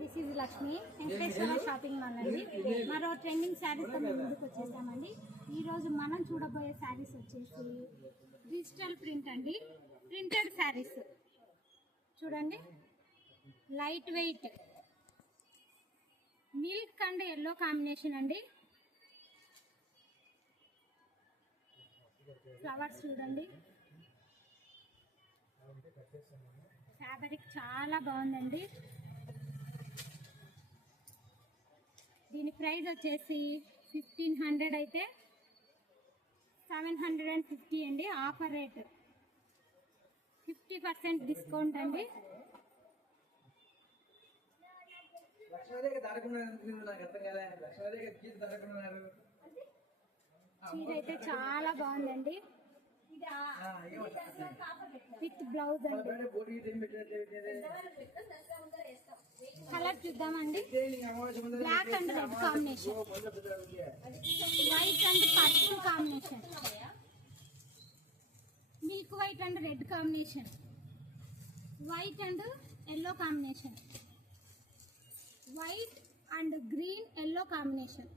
This is Lakshmi Venkateswara shopping mall అండి. మరో trending saris తో మేము ముందుకు వచ్చేసామండి. ఈ రోజు మనం చూడబోయే శారీస్ వచ్చేసి డిజిటల్ ప్రింట్ అండి. ప్రింటెడ్ శారీస్ చూడండి, light weight milk and yellow combination అండి. ఫ్లవర్స్ చూడండి, ఫ్యాబ్రిక్ చాలా బాగుందండి. దీని ప్రైస్ వచ్చేసి 1500 అయితే 750 అండి. ఆఫర్ రేట్ 50% డిస్కౌంట్ అండి. చీర అయితే చాలా బాగుందండి, విత్ బ్లౌజ్ అండి. కలర్ చూద్దామండి, black and red combination, white and purple combination, milk white and red combination, white and yellow combination, white and green yellow combination.